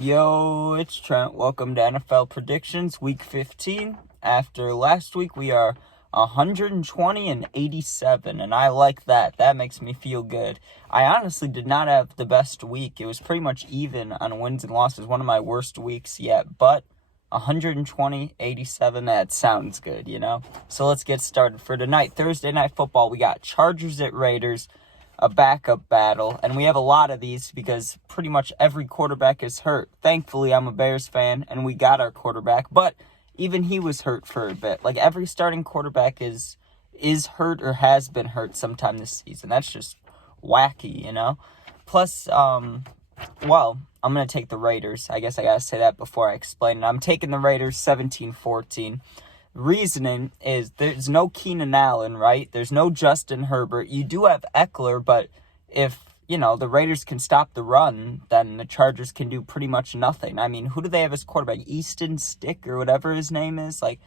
Yo, it's Trent. Welcome to NFL Predictions, Week 15. After last week, we are 120 and 87, and I like that. That makes me feel good. I honestly did not have the best week. It was pretty much even on wins and losses, one of my worst weeks yet, but 120, 87, that sounds good, you know? So let's get started. For tonight, Thursday Night Football, we got Chargers at Raiders, a backup battle, and we have a lot of these because pretty much every quarterback is hurt. Thankfully, I'm a Bears fan, and we got our quarterback, but even he was hurt for a bit. Like, every starting quarterback is hurt or has been hurt sometime this season. That's just wacky, you know? Plus, I'm going to take the Raiders. I guess I got to say that before I explain it. I'm taking the Raiders 17-14. Reasoning is there's no Keenan Allen, right? There's no Justin Herbert. You do have Eckler, but if, the Raiders can stop the run, then the Chargers can do pretty much nothing. I mean, who do they have as quarterback? Easton Stick or whatever his name is? Like,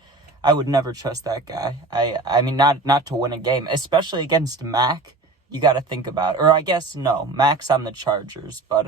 I would never trust that guy. I mean, not to win a game, especially against Mac. You got to think about it. Or I guess, no, Mac's on the Chargers, but,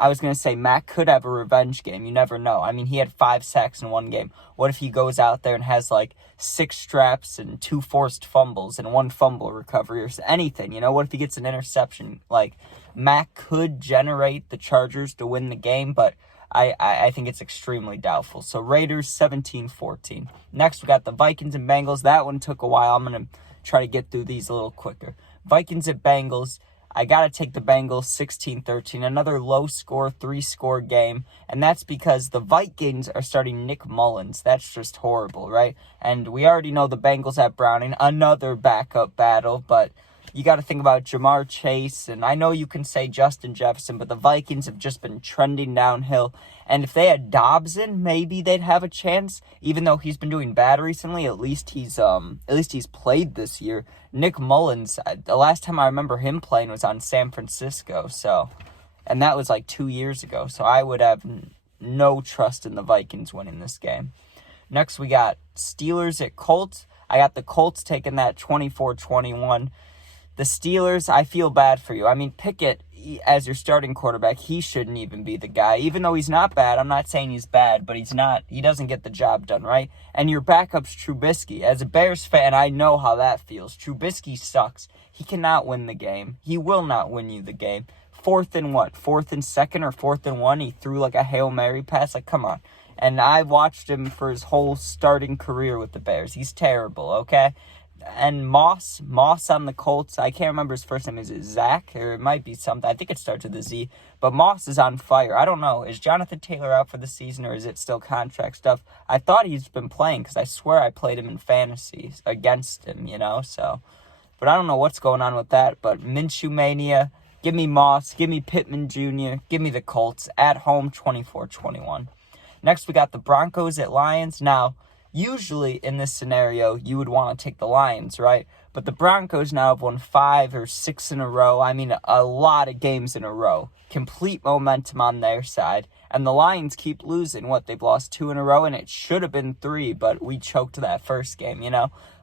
I was going to say Mac could have a revenge game. You never know. I mean, he had 5 sacks in one game. What if he goes out there and has like 6 straps and 2 forced fumbles and 1 fumble recovery or anything? What if he gets an interception? Like, Mac could generate the Chargers to win the game, but I think it's extremely doubtful. So Raiders 17-14. Next, we got the Vikings and Bengals. That one took a while. I'm going to try to get through these a little quicker. Vikings at Bengals. I got to take the Bengals 16-13, another low-score, 3-score game, and that's because the Vikings are starting Nick Mullins. That's just horrible, right? And we already know the Bengals at Browning, another backup battle, but you got to think about Jamar Chase, and I know you can say Justin Jefferson, but the Vikings have just been trending downhill, and if they had Dobbs in, maybe they'd have a chance, even though he's been doing bad recently. At least he's played this year. Nick Mullins, the last time I remember him playing was on San Francisco, and that was like 2 years ago, so I would have no trust in the Vikings winning this game. Next, we got Steelers at Colts. I got the Colts taking that 24-21. The Steelers, I feel bad for you. I mean, Pickett, as your starting quarterback, he shouldn't even be the guy. Even though he's not bad, I'm not saying he's bad, but he doesn't get the job done, right? And your backup's Trubisky. As a Bears fan, I know how that feels. Trubisky sucks. He cannot win the game. He will not win you the game. 4th and 2nd or 4th and 1, he threw like a Hail Mary pass. Like, come on. And I watched him for his whole starting career with the Bears. He's terrible, okay? And Moss on the Colts, I can't remember his first name. Is it Zach? Or it might be something. I think it starts with a Z. But Moss is on fire. I don't know. Is Jonathan Taylor out for the season, or is it still contract stuff? I thought he's been playing because I swear I played him in fantasy against him, so. But I don't know what's going on with that. But Minshew Mania, give me Moss, give me Pittman Jr., give me the Colts at home 24-21. Next, we got the Broncos at Lions. Now, usually in this scenario, you would want to take the Lions, right? But the Broncos now have won 5 or 6 in a row. I mean, a lot of games in a row. Complete momentum on their side. And the Lions keep losing. They've lost 2 in a row, and it should have been 3, but we choked that first game,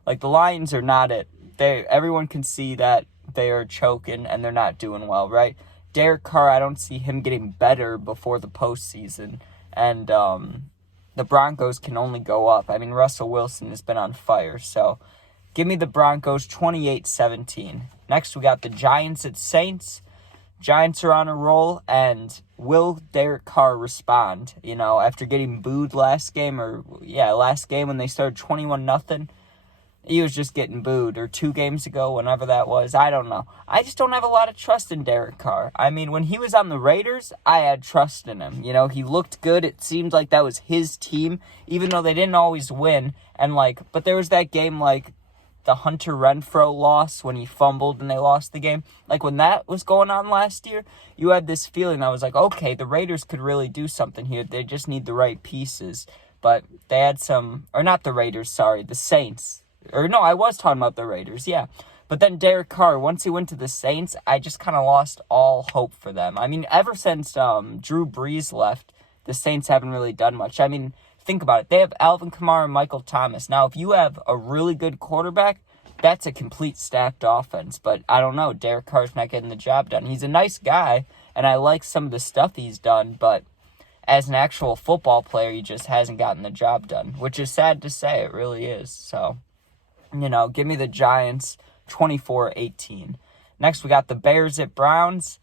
Like, the Lions are not it. Everyone can see that they are choking, and they're not doing well, right? Derek Carr, I don't see him getting better before the postseason. And, the Broncos can only go up. I mean, Russell Wilson has been on fire. So, give me the Broncos 28-17. Next, we got the Giants at Saints. Giants are on a roll, and will Derek Carr respond? After getting booed last game when they started 21-0. He was just getting booed, or 2 games ago, whenever that was. I don't know. I just don't have a lot of trust in Derek Carr. I mean, when he was on the Raiders, I had trust in him. He looked good. It seemed like that was his team, even though they didn't always win. And, but there was that game, the Hunter Renfrow loss when he fumbled and they lost the game. When that was going on last year, you had this feeling. I was like, okay, the Raiders could really do something here. They just need the right pieces. But they had the Saints. Or no, I was talking about the Raiders, yeah. But then Derek Carr, once he went to the Saints, I just kind of lost all hope for them. I mean, ever since Drew Brees left, the Saints haven't really done much. I mean, think about it. They have Alvin Kamara and Michael Thomas. Now, if you have a really good quarterback, that's a complete stacked offense. But I don't know. Derek Carr's not getting the job done. He's a nice guy, and I like some of the stuff he's done, but as an actual football player, he just hasn't gotten the job done, which is sad to say. It really is. So, give me the Giants 24-18. Next, we got the Bears at Browns.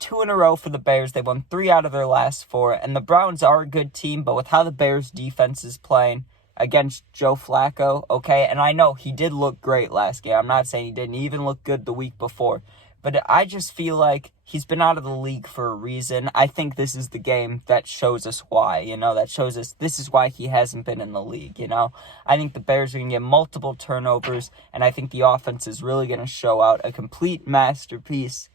2 in a row for the Bears. They won 3 out of their last 4, and the Browns are a good team, but with how the Bears defense is playing against Joe Flacco, okay, and I know he did look great last game. I'm not saying he didn't even look good the week before, but I just feel like he's been out of the league for a reason. I think this is the game that shows us why, that shows us this is why he hasn't been in the league, I think the Bears are going to get multiple turnovers, and I think the offense is really going to show out a complete masterpiece.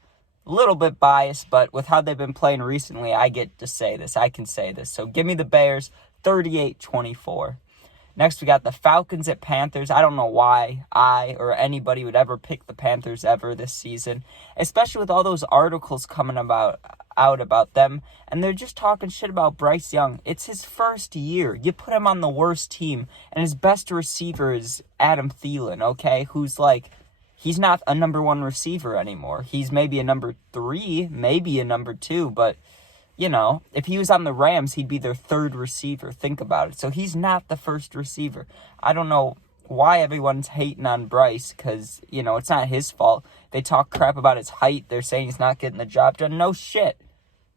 A little bit biased, but with how they've been playing recently, I get to say this. I can say this. So give me the Bears 38-24. Next, we got the Falcons at Panthers. I don't know why I or anybody would ever pick the Panthers ever this season, especially with all those articles coming out about them, and they're just talking shit about Bryce Young. It's his first year. You put him on the worst team, and his best receiver is Adam Thielen, okay, who's like, he's not a number 1 receiver anymore. He's maybe a number 3, maybe a number 2, but if he was on the Rams, he'd be their 3rd receiver. Think about it. So he's not the first receiver. I don't know why everyone's hating on Bryce because, it's not his fault. They talk crap about his height. They're saying he's not getting the job done. No shit.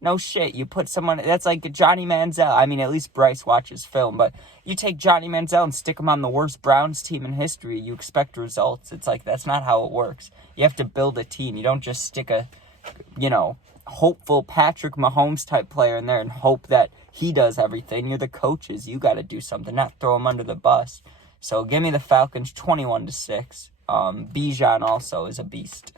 You put someone, that's like Johnny Manziel. I mean, at least Bryce watches film, but you take Johnny Manziel and stick him on the worst Browns team in history, you expect results. It's like, that's not how it works. You have to build a team. You don't just stick a, hopeful Patrick Mahomes type player in there and hope that he does everything. You're the coaches. You got to do something, not throw him under the bus. So give me the Falcons 21-6. Bijan also is a beast.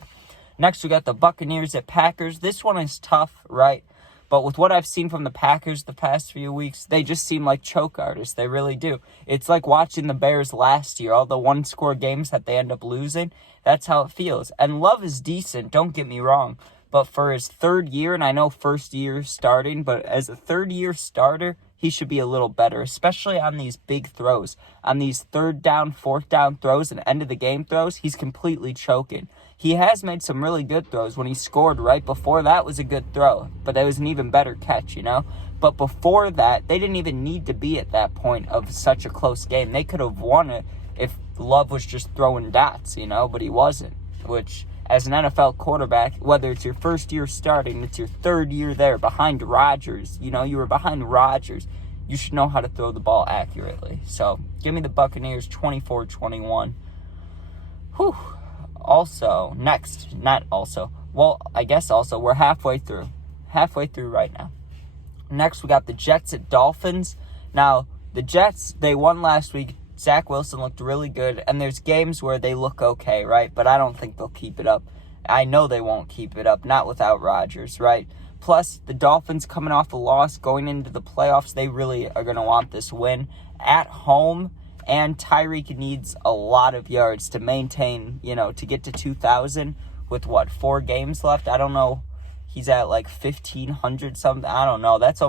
Next, we got the Buccaneers at Packers. This one is tough, right? But with what I've seen from the Packers the past few weeks, they just seem like choke artists. They really do. It's like watching the Bears last year, all the one-score games that they end up losing. That's how it feels. And Love is decent, don't get me wrong. But for his 3rd year, and I know first year starting, but as a 3rd-year starter, he should be a little better, especially on these big throws. On these 3rd down, 4th down throws and end-of-the-game throws, he's completely choking. He has made some really good throws. When he scored right before that was a good throw, but that was an even better catch, But before that, they didn't even need to be at that point of such a close game. They could have won it if Love was just throwing dots, but he wasn't, which, as an NFL quarterback, whether it's your first year starting, it's your 3rd year there behind Rodgers, you were behind Rodgers, you should know how to throw the ball accurately. So, give me the Buccaneers 24-21. Whew. Also, I guess we're halfway through right now. Next, we got the Jets at Dolphins. Now, the Jets, they won last week. Zach Wilson looked really good, and there's games where they look okay, right? But I don't think they'll keep it up. I know they won't keep it up, not without Rodgers, right? Plus, the Dolphins coming off a loss, going into the playoffs, they really are going to want this win at home, and Tyreek needs a lot of yards to maintain, to get to 2,000 with, 4 games left? I don't know. He's at, 1,500 something. I don't know. That's a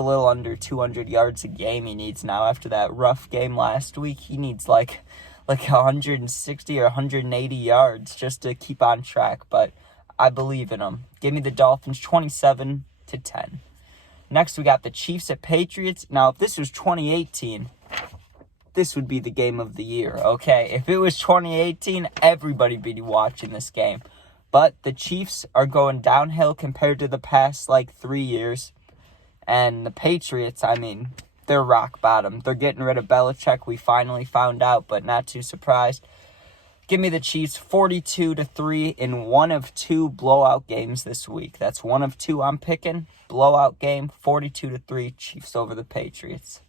little under 200 yards a game he needs now after that rough game last week. He needs like 160 or 180 yards just to keep on track, but I believe in him. Give me the Dolphins 27-10. Next, we got the Chiefs at Patriots. Now, if this was 2018, this would be the game of the year, okay? If it was 2018, everybody would be watching this game. But the Chiefs are going downhill compared to the past, 3 years. And the Patriots, they're rock bottom. They're getting rid of Belichick. We finally found out, but not too surprised. Give me the Chiefs 42-3 in one of 2 blowout games this week. That's one of 2 I'm picking. Blowout game, 42-3, Chiefs over the Patriots.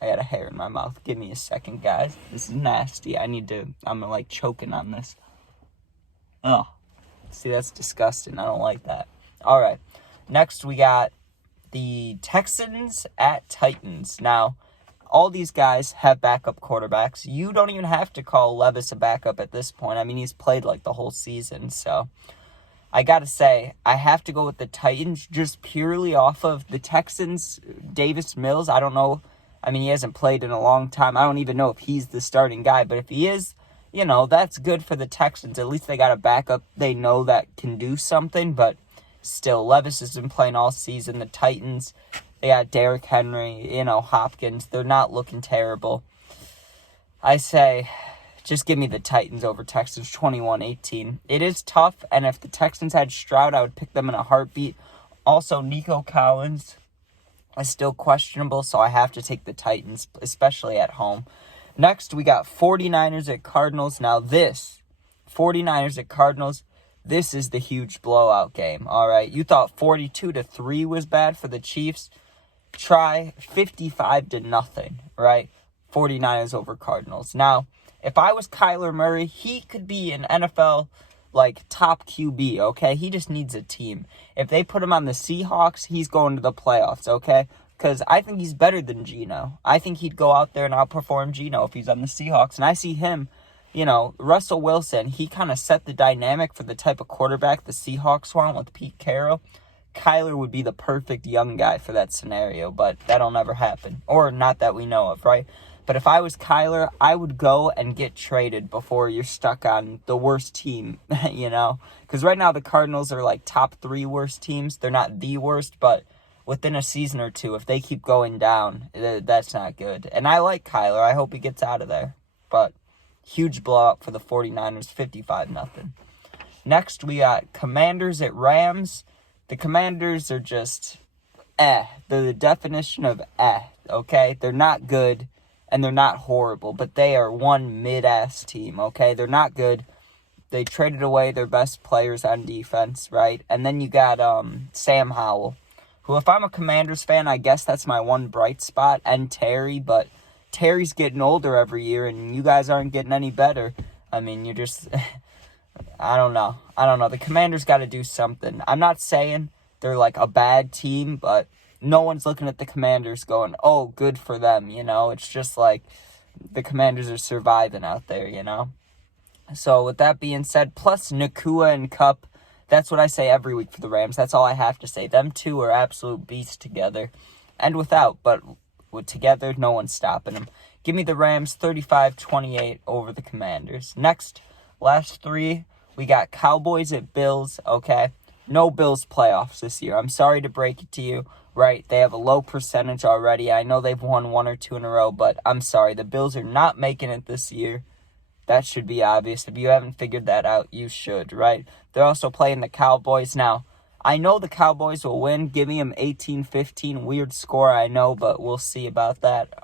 I got a hair in my mouth. Give me a second, guys. This is nasty. I'm choking on this. Oh, see, that's disgusting. I don't like that. All right. Next, we got the Texans at Titans. Now, all these guys have backup quarterbacks. You don't even have to call Levis a backup at this point. He's played the whole season. So, I got to say, I have to go with the Titans just purely off of the Texans. Davis Mills, I don't know. He hasn't played in a long time. I don't even know if he's the starting guy. But if he is, that's good for the Texans. At least they got a backup they know that can do something. But still. Levis has been playing all season. The Titans, they got Derrick Henry, Hopkins. They're not looking terrible. I say, just give me the Titans over Texans 21-18. It is tough, and if the Texans had Stroud, I would pick them in a heartbeat. Also, Nico Collins is still questionable, so I have to take the Titans, especially at home. Next, we got 49ers at Cardinals. Now this, 49ers at Cardinals, this is the huge blowout game, all right? You thought 42-3 was bad for the Chiefs. Try 55-0, right? 49ers over Cardinals. Now, if I was Kyler Murray, he could be an NFL, top QB, okay? He just needs a team. If they put him on the Seahawks, he's going to the playoffs, okay? Because I think he's better than Geno. I think he'd go out there and outperform Geno if he's on the Seahawks. And I see him, Russell Wilson, he kind of set the dynamic for the type of quarterback the Seahawks want with Pete Carroll. Kyler would be the perfect young guy for that scenario, but that'll never happen. Or not that we know of, right? But if I was Kyler, I would go and get traded before you're stuck on the worst team, Because right now the Cardinals are top 3 worst teams. They're not the worst, but within a season or two, if they keep going down, that's not good. And I like Kyler. I hope he gets out of there. But huge blowout for the 49ers, 55-0. Next, we got Commanders at Rams. The Commanders are just They're the definition of okay? They're not good. And they're not horrible, but they are one mid-ass team, okay? They're not good. They traded away their best players on defense, right? And then you got Sam Howell, who, if I'm a Commanders fan, I guess that's my one bright spot, and Terry, but Terry's getting older every year, and you guys aren't getting any better. I mean, you're just, I don't know. The Commanders got to do something. I'm not saying they're a bad team, but no one's looking at the Commanders going, oh, good for them, It's just the Commanders are surviving out there, So with that being said, plus Nakua and Kupp, that's what I say every week for the Rams. That's all I have to say. Them two are absolute beasts together. And without, but with together, no one's stopping them. Give me the Rams 35-28 over the Commanders. Next, last 3, we got Cowboys at Bills, okay? No Bills playoffs this year. I'm sorry to break it to you. Right, they have a low percentage already. I know they've won 1 or 2 in a row, but I'm sorry. The Bills are not making it this year. That should be obvious. If you haven't figured that out, you should, right? They're also playing the Cowboys. Now, I know the Cowboys will win. Give me them 18-15. Weird score, I know, but we'll see about that.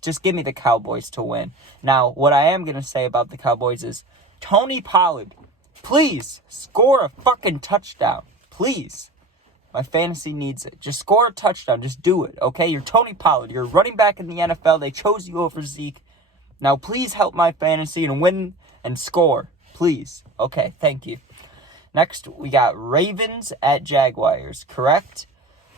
Just give me the Cowboys to win. Now, what I am going to say about the Cowboys is Tony Pollard, please score a fucking touchdown. Please. My fantasy needs it. Just score a touchdown. Just do it, okay? You're Tony Pollard. You're a running back in the NFL. They chose you over Zeke. Now, please help my fantasy and win and score. Please. Okay, thank you. Next, we got Ravens at Jaguars, correct?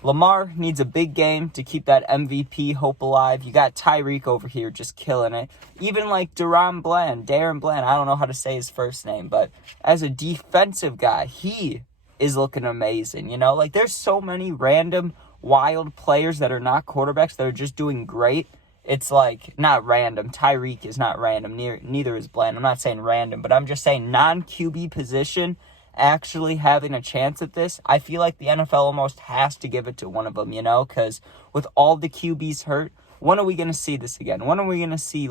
Lamar needs a big game to keep that MVP hope alive. You got Tyreek over here just killing it. Even Darren Bland, I don't know how to say his first name, but as a defensive guy, he is looking amazing, there's so many random wild players that are not quarterbacks that are just doing great. It's not random. Tyreek is not random. Neither is Bland. I'm not saying random, but I'm just saying non-QB position actually having a chance at this. I feel like the NFL almost has to give it to one of them, because with all the QBs hurt, when are we going to see this again? When are we going to see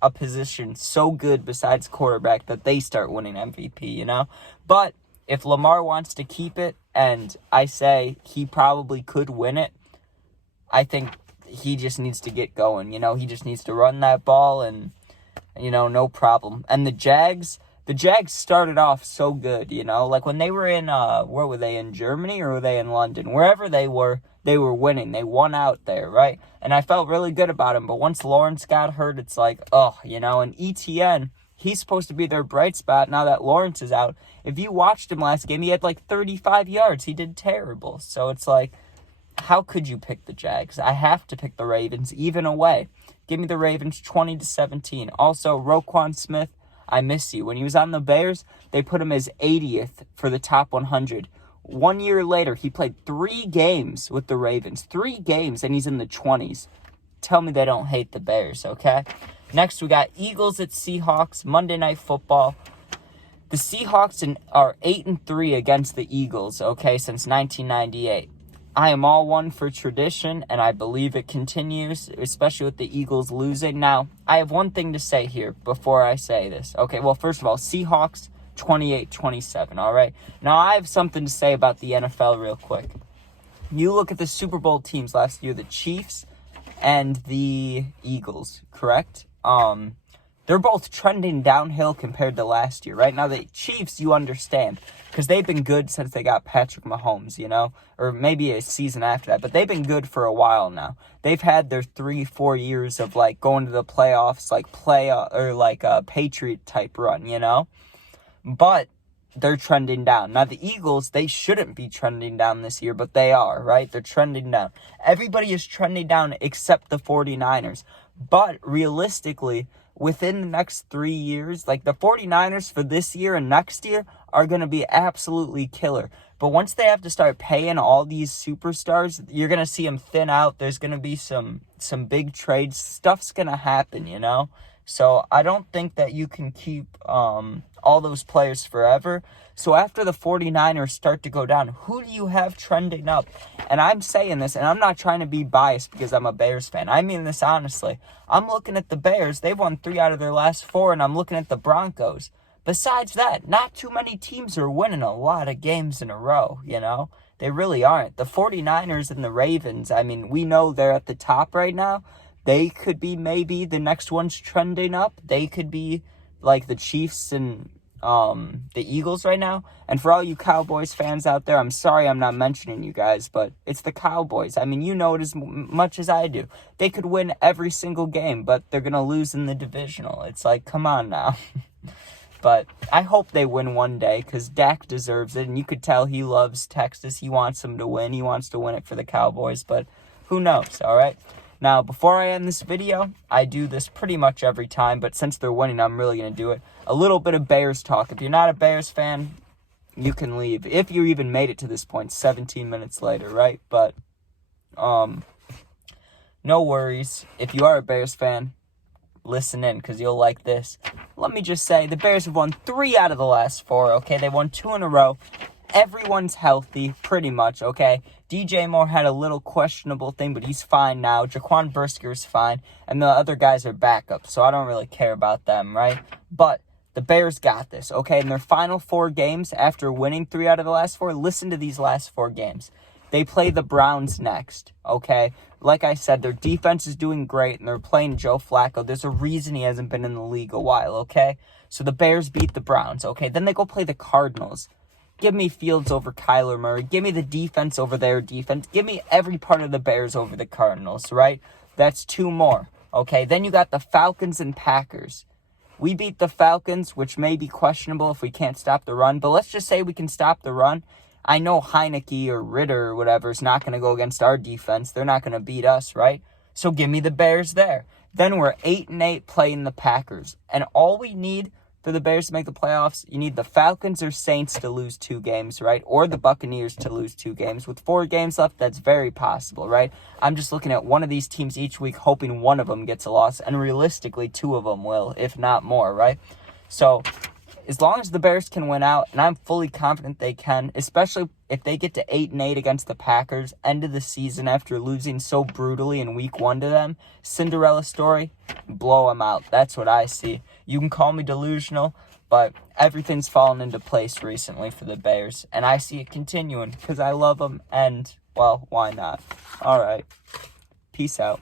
a position so good besides quarterback that they start winning MVP, But if Lamar wants to keep it, and I say he probably could win it, I think he just needs to get going. He just needs to run that ball and, no problem. And the Jags started off so good, when they were in, where were they, in Germany or were they in London? Wherever they were winning. They won out there, right? And I felt really good about him. But once Lawrence got hurt, it's and ETN, he's supposed to be their bright spot now that Lawrence is out. If you watched him last game, he had 35 yards. He did terrible. So it's how could you pick the Jags? I have to pick the Ravens, even away. Give me the Ravens 20-17. Also, Roquan Smith, I miss you. When he was on the Bears, they put him as 80th for the top 100. 1 year later, he played 3 games with the Ravens. 3 games, and he's in the 20s. Tell me they don't hate the Bears, okay? Next, we got Eagles at Seahawks, Monday Night Football. The Seahawks are 8-3 against the Eagles, okay, since 1998. I am all one for tradition, and I believe it continues, especially with the Eagles losing. Now, I have one thing to say here before I say this. Okay, well, first of all, Seahawks 28-27, all right? Now, I have something to say about the NFL real quick. You look at the Super Bowl teams last year, the Chiefs and the Eagles, correct? They're both trending downhill compared to last year, right? Now, the Chiefs, you understand, because they've been good since they got Patrick Mahomes, you know? Or maybe a season after that, but they've been good for a while now. They've had their 3-4 years of, like, going to the playoffs, like, a Patriot-type run, you know? But they're trending down. Now, the Eagles, they shouldn't be trending down this year, but they are, right? They're trending down. Everybody is trending down except the 49ers. But realistically, within the next 3 years, like the 49ers for this year and next year are going to be absolutely killer. But once they have to start paying all these superstars, you're going to see them thin out. There's going to be some big trades. Stuff's going to happen, you know? So I don't think that you can keep all those players forever. So after the 49ers start to go down, who do you have trending up? And I'm saying this, and I'm not trying to be biased because I'm a Bears fan. I mean this honestly. I'm looking at the Bears. They've won 3 out of their last 4, and I'm looking at the Broncos. Besides that, not too many teams are winning a lot of games in a row, you know? They really aren't. The 49ers and the Ravens, I mean, we know they're at the top right now. They could be maybe the next ones trending up. They could be like the Chiefs and the Eagles right now. And for all you Cowboys fans out there, I'm sorry I'm not mentioning you guys, but it's the Cowboys. I mean, you know it as much as I do. They could win every single game, but they're going to lose in the divisional. It's like, come on now. But I hope they win one day because Dak deserves it. And you could tell he loves Texas. He wants them to win. He wants to win it for the Cowboys. But who knows, all right? Now, before I end this video, I do this pretty much every time, but since they're winning, I'm really going to do it. A little bit of Bears talk. If you're not a Bears fan, you can leave. If you even made it to this point, 17 minutes later, right? But, no worries. If you are a Bears fan, listen in, because you'll like this. Let me just say, the Bears have won 3 out of the last 4, okay? They won 2 in a row. Everyone's healthy, pretty much, okay? DJ Moore had a little questionable thing, but he's fine now. Jaquan Brisker's fine, and the other guys are backups, so I don't really care about them, right? But the Bears got this, okay? In their final 4 games, after winning 3 out of the last 4, listen to these last 4 games. They play the Browns next, okay? Like I said, their defense is doing great, and they're playing Joe Flacco. There's a reason he hasn't been in the league a while, okay? So the Bears beat the Browns, okay? Then they go play the Cardinals. Give me Fields over Kyler Murray. Give me the defense over their defense. Give me every part of the Bears over the Cardinals, right? That's 2 more, okay? Then you got the Falcons and Packers. We beat the Falcons, which may be questionable if we can't stop the run, but let's just say we can stop the run. I know Heineke or Ritter or whatever is not going to go against our defense. They're not going to beat us, right? So give me the Bears there. Then we're 8-8 playing the Packers. And all we need for the Bears to make the playoffs, you need the Falcons or Saints to lose 2 games, right? Or the Buccaneers to lose 2 games. With 4 games left, that's very possible, right? I'm just looking at one of these teams each week, hoping one of them gets a loss. And realistically, 2 of them will, if not more, right? So as long as the Bears can win out, and I'm fully confident they can, especially if they get to 8-8 against the Packers, end of the season after losing so brutally in week 1 to them, Cinderella story, blow them out. That's what I see. You can call me delusional, but everything's fallen into place recently for the Bears, and I see it continuing because I love them, and, well, why not? All right. Peace out.